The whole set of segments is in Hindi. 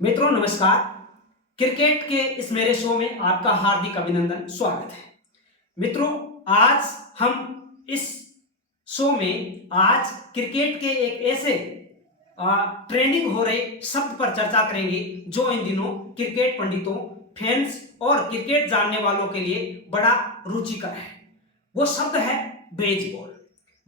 मित्रों नमस्कार। क्रिकेट के इस मेरे शो में आपका हार्दिक अभिनंदन, स्वागत है। मित्रों, आज हम इस शो में आज क्रिकेट के एक ऐसे ट्रेंडिंग हो रहे शब्द पर चर्चा करेंगे जो इन दिनों क्रिकेट पंडितों, फैंस और क्रिकेट जानने वालों के लिए बड़ा रुचिकर है। वो शब्द है बेसबॉल।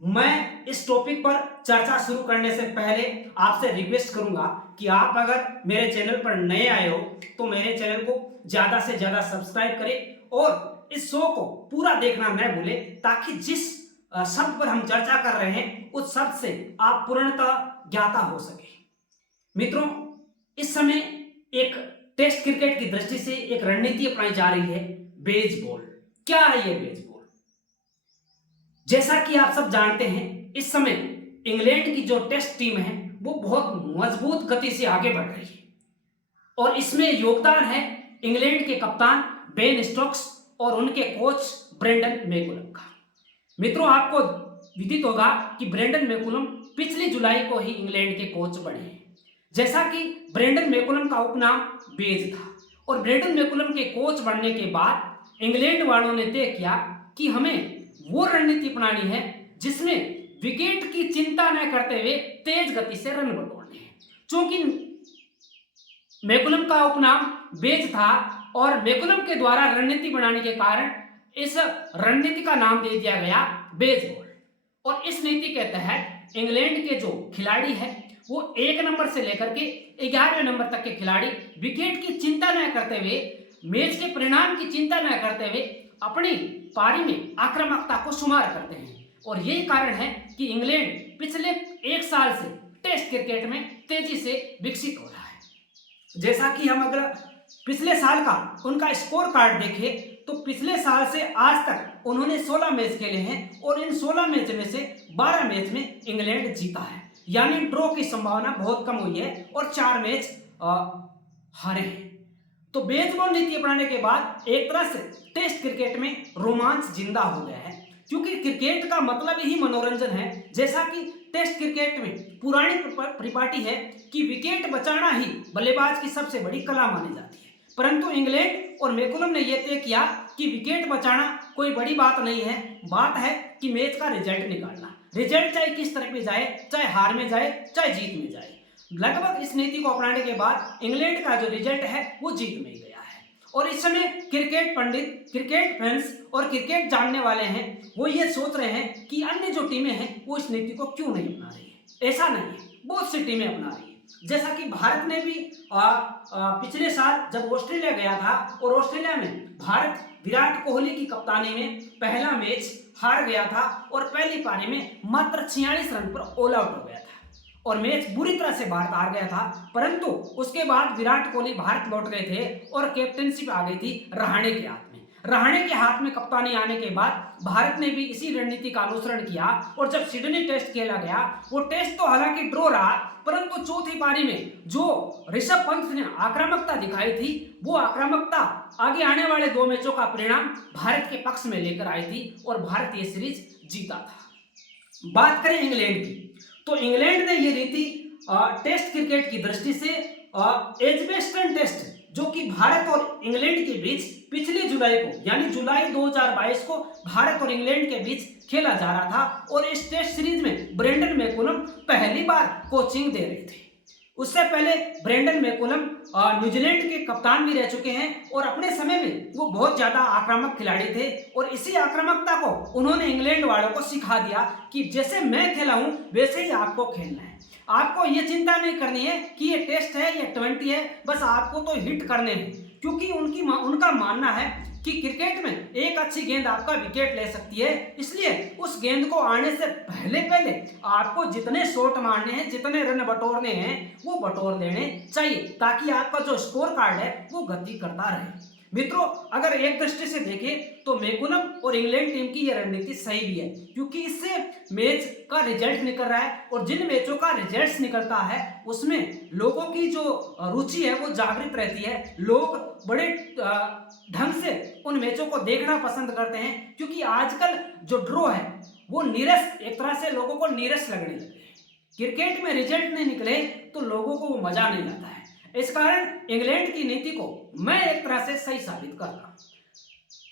मैं इस टॉपिक पर चर्चा शुरू करने से पहले आपसे रिक्वेस्ट करूंगा कि आप अगर मेरे चैनल पर नए आए हो तो मेरे चैनल को ज्यादा से ज्यादा सब्सक्राइब करें और इस शो को पूरा देखना न भूलें, ताकि जिस शब्द पर हम चर्चा कर रहे हैं उस शब्द से आप पूर्णतः ज्ञाता हो सके। मित्रों, इस समय एक टेस्ट क्रिकेट की दृष्टि से एक रणनीति अपनाई जा रही है, बेसबॉल। क्या है ये बेसबॉल? जैसा कि आप सब जानते हैं, इस समय इंग्लैंड की जो टेस्ट टीम है वो बहुत मजबूत गति से आगे बढ़ रही है और इसमें योगदान है इंग्लैंड के कप्तान बेन स्टोक्स और उनके कोच ब्रेंडन मैकुलम का। मित्रों, आपको विदित होगा कि ब्रेंडन मैकुलम पिछली जुलाई को ही इंग्लैंड के कोच बने हैं। जैसा कि ब्रेंडन मैकुलम का उपनाम बेज था और ब्रेंडन मैकुलम के कोच बनने के बाद इंग्लैंड वालों ने तय किया कि हमें वो रणनीति अपनानी है जिसमें विकेट की चिंता न करते हुए तेज गति से रन बटोरने हैं। क्योंकि मैकुलम का उपनाम बेज था और मैकुलम के द्वारा रणनीति बनाने के कारण इस रणनीति का नाम दे दिया गया बेसबॉल। और इस नीति के तहत इंग्लैंड के जो खिलाड़ी है वो 1 नंबर से लेकर के 11वें नंबर तक के खिलाड़ी विकेट की चिंता न करते हुए, मैच के परिणाम की चिंता न करते हुए अपनी पारी में आक्रामकता को शुमार करते हैं। और यही कारण है कि इंग्लैंड पिछले 1 साल से टेस्ट क्रिकेट में तेजी से विकसित हो रहा है। जैसा कि हम अगर पिछले साल का उनका स्कोर कार्ड देखें तो पिछले साल से आज तक उन्होंने 16 मैच खेले हैं और इन 16 मैच में से 12 मैच में इंग्लैंड जीता है, यानी ड्रॉ की संभावना बहुत कम हुई है और 4 मैच हारे हैं। तो बेसबॉल नीति अपनाने के बाद एक तरह से टेस्ट क्रिकेट में रोमांच जिंदा हो गया है, क्योंकि क्रिकेट का मतलब ही मनोरंजन है। जैसा कि टेस्ट क्रिकेट में पुरानी परिपाटी है कि विकेट बचाना ही बल्लेबाज की सबसे बड़ी कला मानी जाती है, परंतु इंग्लैंड और मैकुलम ने यह तय किया कि विकेट बचाना कोई बड़ी बात नहीं है, बात है कि मैच का रिजल्ट निकालना। रिजल्ट चाहे किस तरह पे जाए, चाहे हार में जाए चाहे जीत में जाए। लगभग इस नीति को अपनाने के बाद इंग्लैंड का जो रिजल्ट है वो जीत में गया है। और इस समय क्रिकेट पंडित, क्रिकेट फैंस और क्रिकेट जानने वाले हैं वो ये सोच रहे हैं कि अन्य जो टीमें हैं वो इस नीति को क्यों नहीं अपना रही है। ऐसा नहीं है, बहुत सी टीमें अपना रही है। जैसा कि भारत ने भी पिछले साल जब ऑस्ट्रेलिया गया था और ऑस्ट्रेलिया में भारत विराट कोहली की कप्तानी में पहला मैच हार गया था और पहली पारी में मात्र 46 रन पर ऑल आउट हो गया था और मैच बुरी तरह से भारत हार गया था। परंतु उसके बाद विराट कोहली भारत लौट गए थे और कैप्टनशिप आ गई थी रहाणे के हाथ में। रहाणे के हाथ में कप्तानी आने के बाद भारत ने भी इसी रणनीति का अनुसरण किया और जब सिडनी टेस्ट खेला गया, वो टेस्ट तो हालांकि ड्रॉ रहा, परंतु चौथी पारी में जो ऋषभ पंत ने आक्रामकता दिखाई थी वो आक्रामकता आगे आने वाले 2 मैचों का परिणाम भारत के पक्ष में लेकर आई थी और भारत ये सीरीज जीता था। बात करें इंग्लैंड की, तो इंग्लैंड ने ये रीति टेस्ट क्रिकेट की दृष्टि से एजबेस्टन टेस्ट जो कि भारत और इंग्लैंड के बीच पिछले जुलाई को, यानी जुलाई 2022 को भारत और इंग्लैंड के बीच खेला जा रहा था और इस टेस्ट सीरीज में ब्रेंडन मैकुलम पहली बार कोचिंग दे रहे थे। उससे पहले ब्रेंडन मैकुलम न्यूजीलैंड के कप्तान भी रह चुके हैं और अपने समय में वो बहुत ज्यादा आक्रामक खिलाड़ी थे और इसी आक्रामकता को उन्होंने इंग्लैंड वालों को सिखा दिया कि जैसे मैं खेला हूं वैसे ही आपको खेलना है। आपको ये चिंता नहीं करनी है कि ये टेस्ट है या 20 है, बस आपको तो हिट करने हैं, क्योंकि उनका मानना है कि क्रिकेट में एक अच्छी गेंद आपका विकेट ले सकती है। इसलिए उस गेंद को आने से पहले आपको जितने शॉट मारने हैं, जितने रन बटोरने हैं वो बटोर लेने चाहिए, ताकि आपका जो स्कोर कार्ड है वो गति करता रहे। मित्रों, अगर एक दृष्टि से देखें तो मैकुलम और इंग्लैंड टीम की यह रणनीति सही भी है, क्योंकि इससे मैच का रिजल्ट निकल रहा है और जिन मैचों का रिजल्ट निकलता है उसमें लोगों की जो रुचि है वो जागृत रहती है। लोग बड़े ढंग से उन मैचों को देखना पसंद करते हैं, क्योंकि आजकल जो ड्रॉ है वो नीरस, एक तरह से लोगों को नीरस लगने लगे हैं। क्रिकेट में रिजल्ट नहीं निकले तो लोगों को वो मजा नहीं आता है। इस कारण इंग्लैंड की नीति को मैं एक तरह से सही साबित करता हूं।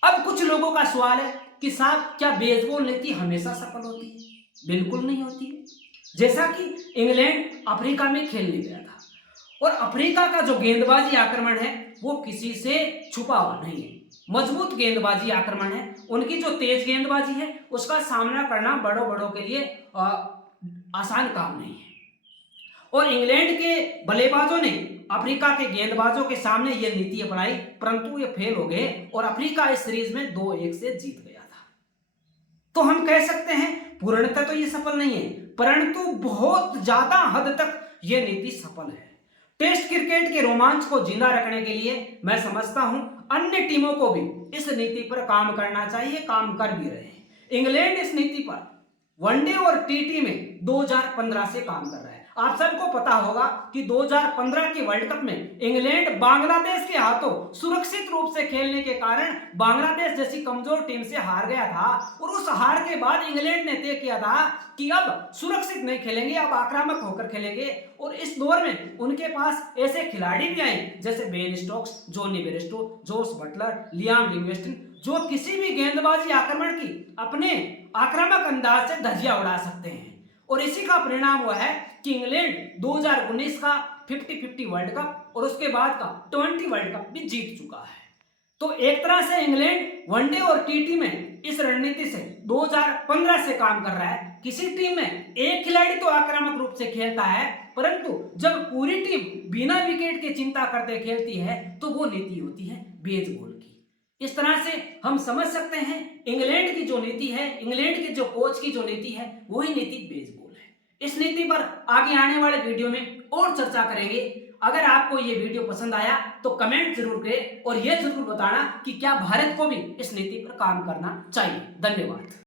अब कुछ लोगों का सवाल है कि साहब क्या बेसबॉल नीति हमेशा सफल होती है? बिल्कुल नहीं होती है। जैसा कि इंग्लैंड अफ्रीका में खेलने गया था और अफ्रीका का जो गेंदबाजी आक्रमण है वो किसी से छुपा हुआ नहीं है, मजबूत गेंदबाजी आक्रमण है। उनकी जो तेज गेंदबाजी है उसका सामना करना बड़ों बड़ों के लिए आसान काम नहीं है। और इंग्लैंड के बल्लेबाजों ने अफ्रीका के गेंदबाजों के सामने यह नीति अपनाई, परंतु ये फेल हो गए और अफ्रीका इस सीरीज में 2-1 से जीत गया था। तो हम कह सकते हैं पूर्णतः तो ये सफल नहीं है, परंतु बहुत ज्यादा हद तक यह नीति सफल है। टेस्ट क्रिकेट के रोमांच को जिंदा रखने के लिए मैं समझता हूं अन्य टीमों को भी इस नीति पर काम करना चाहिए, काम कर भी रहे हैं। इंग्लैंड इस नीति पर वनडे और टी में 2015 से काम कर रहा है। आप सबको पता होगा कि 2015 के वर्ल्ड कप में इंग्लैंड बांग्लादेश के हाथों सुरक्षित रूप से खेलने के कारण बांग्लादेश जैसी कमजोर टीम से हार गया था और उस हार के बाद इंग्लैंड ने तय किया था कि अब सुरक्षित नहीं खेलेंगे, अब आक्रामक होकर खेलेंगे। और इस दौर में उनके पास ऐसे खिलाड़ी भी आए जैसे Ben Stokes, Jonny Bairstow, Jos Buttler, Liam Livingstone, जो किसी भी गेंदबाजी आक्रमण की अपने आक्रामक अंदाज से धज्जियां उड़ा सकते हैं। और इसी का परिणाम हुआ है कि इंग्लैंड 2019 का 50-50 वर्ल्ड कप और उसके बाद का 20 वर्ल्ड कप भी जीत चुका है। तो एक तरह से इंग्लैंड वनडे और टी में इस रणनीति से 2015 से काम कर रहा है। किसी टीम में एक खिलाड़ी तो आक्रामक रूप से खेलता है, परंतु जब पूरी टीम बिना विकेट के चिंता करते खेलती है तो वो नीति होती है बेसबॉल की। इस तरह से हम समझ सकते हैं इंग्लैंड की जो नीति है, इंग्लैंड के जो कोच की जो नीति है, वही नीति बेसबॉल है। इस नीति पर आगे आने वाले वीडियो में और चर्चा करेंगे। अगर आपको ये वीडियो पसंद आया तो कमेंट जरूर करें और ये जरूर बताना कि क्या भारत को भी इस नीति पर काम करना चाहिए। धन्यवाद।